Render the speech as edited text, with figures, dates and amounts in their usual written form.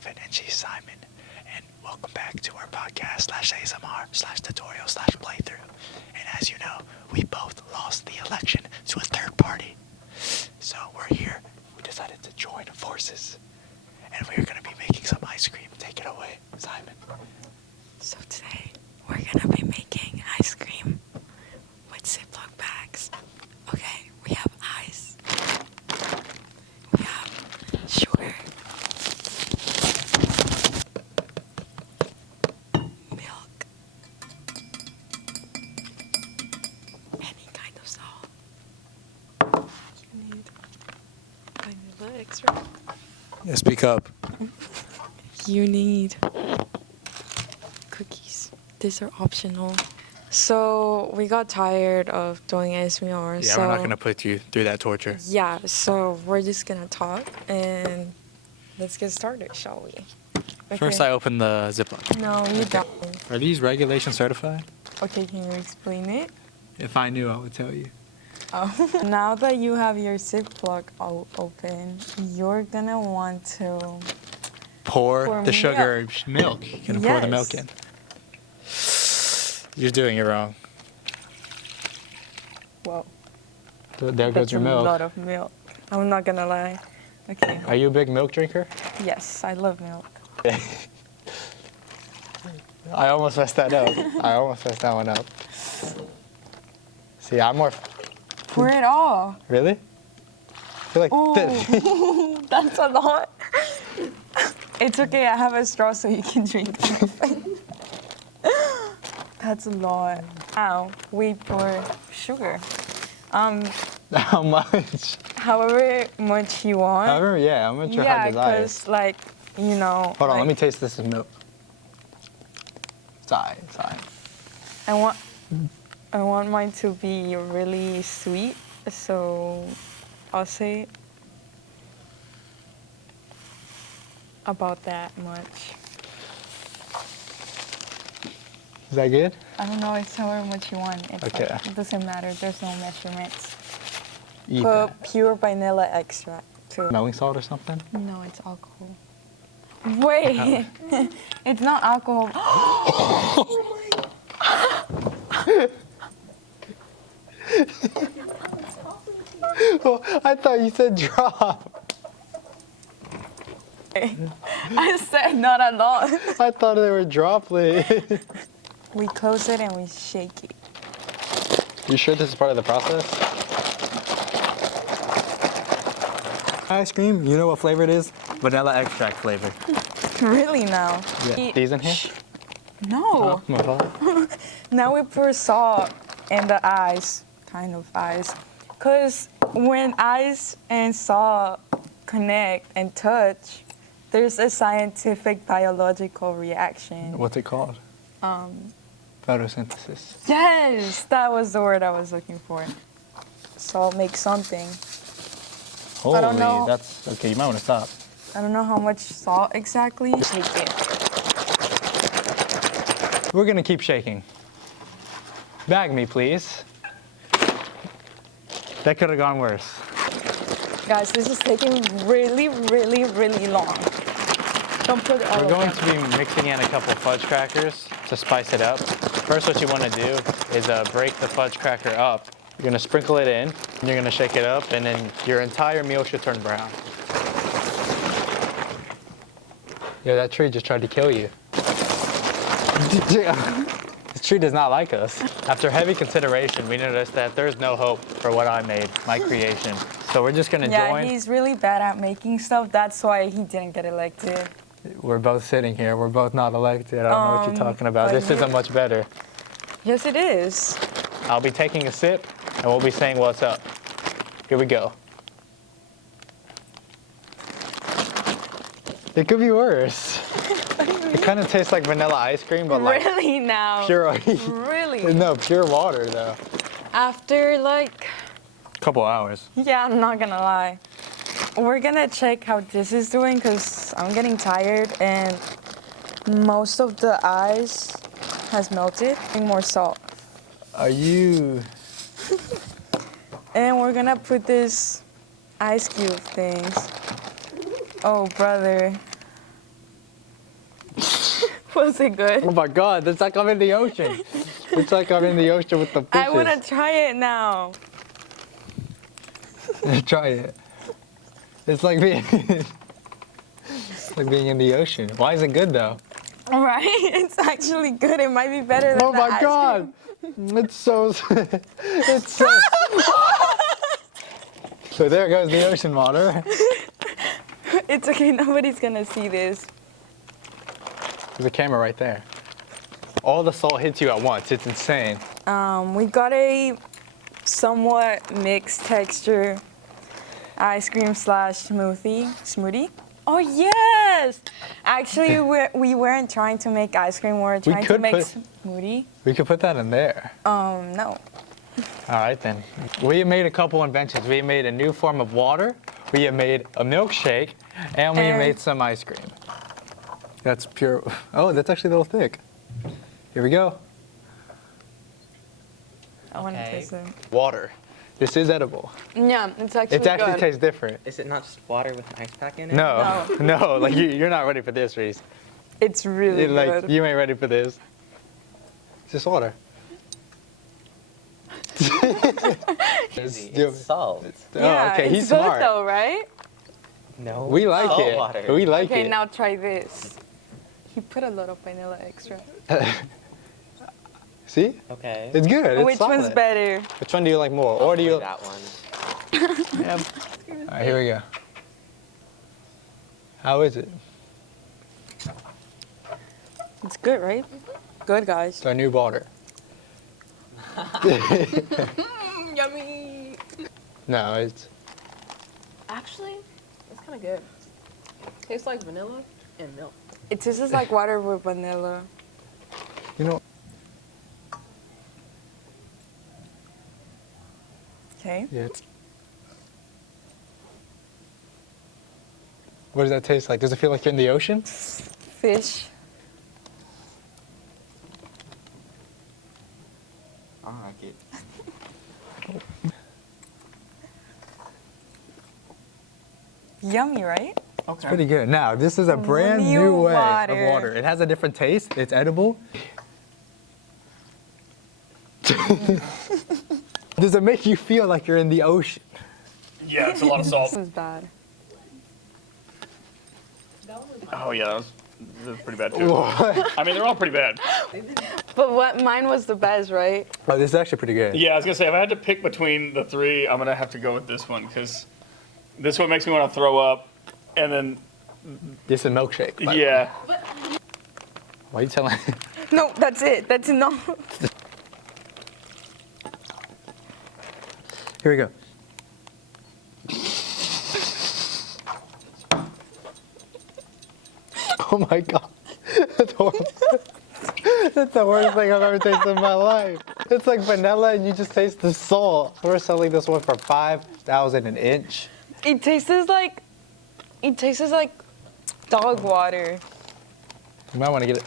Calvin, and she's Simon. And welcome back to our podcast /ASMR/tutorial/playthrough. And as you know, we both lost the election to a third party. So we're here. We decided to join forces. And we're going to be making some ice cream. Take it away, Simon. So today, we're going to be making ice cream with Ziploc bags. Okay, we have ice. We have sugar. Milk. Any kind of salt. You need vanilla extract. Yeah, speak up. You need cookies. These are optional. So we got tired of doing ASMR. Yeah, so we're not going to put you through that torture. yeah, so we're just gonna talk and let's get started, shall we? Okay. First, I open the Ziploc. No, you don't. Are these regulation certified? Okay, can you explain it? If I knew, I would tell you. Oh. Now that you have your Ziploc open, you're gonna want to Pour the sugar milk. You're going to pour the milk Yes. in. You're doing it wrong. Whoa. There That's goes your a milk. lot of milk. I'm not gonna lie. Okay. Are you a big milk drinker? Yes, I love milk. I almost messed that up. I almost messed that one up. See, I'm more... Pour it all. Really? I feel like... Ooh, that's a lot. It's okay, I have a straw so you can drink it. That's a lot. Now we pour sugar. How much? However much you want. However, yeah, I'm not sure Yeah, how desires. because like, you know. Hold on, like, let me taste this milk. Sorry. I want mine to be really sweet, so I'll say about that much. Is that good? I don't know, it's however much you want. It's Okay. like, it doesn't matter, there's no measurements. Eat Put that. pure vanilla extract too. Melting salt or something? No, it's alcohol. Wait, it's not alcohol. Oh, I thought you said drop. I said not a lot. I thought they were droplets. We close it and we shake it. You sure this is part of the process? Ice cream, you know what flavor it is? Vanilla extract flavor. Really now? Yeah. These in here? No. Oh, my fault. Now we pour salt in the ice, kind of ice. Because when ice and salt connect and touch, there's a scientific biological reaction. What's it called? Photosynthesis. Yes, that was the word I was looking for. Salt makes something. Holy, don't know. that's okay. You might want to stop. I don't know how much salt exactly. Shake it. We're gonna keep shaking. Bag me, please. That could have gone worse. Guys, this is taking really, really, really long. Don't put it all We're going over. to be mixing in a couple fudge crackers to spice it up. First, what you want to do is break the fudge cracker up. You're gonna sprinkle it in, and you're gonna shake it up, and then your entire meal should turn brown. Yeah, that tree just tried to kill you. This tree does not like us. After heavy consideration, we noticed that there's no hope for what I made, my creation. So we're just gonna join. He's really bad at making stuff. That's why he didn't get elected. We're both sitting here. We're both not elected. I don't know what you're talking about. but This isn't much better. Yes, it is. I'll be taking a sip, and we'll be saying what's up. Here we go. It could be worse. It kind of tastes like vanilla ice cream, but like Really now? pure. Really? No, pure water though. After like, Couple hours. yeah, I'm not gonna lie. We're gonna check how this is doing because I'm getting tired and most of the ice has melted. Need more salt. Are you? And we're gonna put this ice cube things. Oh, brother. Was it good? Oh my God, it's like I'm in the ocean. It's like I'm in the ocean with the fishes. I want to try it now. Try it. It's like being it's like being in the ocean. Why is it good though? All right, it's actually good. It might be better than Oh the my ice God. It's so it's so So there goes the ocean water. cream. It's okay. Nobody's gonna see this. There's a camera right there. All the salt hits you at once. It's insane. We got a somewhat mixed texture ice cream slash smoothie. Oh yes! Actually, we weren't trying to make ice cream. We were trying to make smoothie. We could put that in there. No. All right then. We made a couple inventions. We made a new form of water. We have made a milkshake, and we made some ice cream. That's pure. Oh, that's actually a little thick. Here we go. I want to taste it. Water. This is edible. Yeah, it's actually It actually good. tastes different. Is it not just water with an ice pack in it? No, no, like you're not ready for this, Reece. It's really Like good. you ain't ready for this. It's just water. Easy. It's salt. Yeah, okay, it's he's good smart. though, right? No. We like salt it. Water. We like Okay, it. now try this. He put a little vanilla extra. See? Okay. It's good. It's Which solid. one's better? Which one do you like more? Or do you? That one. Yeah. All right, here we go. How is it? It's good, right? Good, guys. It's our new water. Yummy. No, it's. Actually, it's kind of good. Tastes like vanilla and milk. It tastes like water with vanilla. You know. Okay. Yeah. What does that taste like? Does it feel like you're in the ocean? Fish. I like it. Yummy, right? It's pretty good. Now, this is a brand New new way water. of water. It has a different taste. It's edible. Does it make you feel like you're in the ocean? Yeah, it's a lot of salt. This is bad. Oh yeah, that was pretty bad too. What? I mean, they're all pretty bad. But what mine was the best, right? Oh, this is actually pretty good. Yeah, I was gonna say if I had to pick between the three, I'm gonna have to go with this one because this one makes me want to throw up, and then This is milkshake. by the way. yeah, Why are you telling? No, that's it. That's enough. Here we go. Oh my God. That's horrible. That's the worst thing I've ever tasted in my life. It's like vanilla and you just taste the salt. We're selling this one for $5,000 an inch. It tastes like dog water. You might want to get it.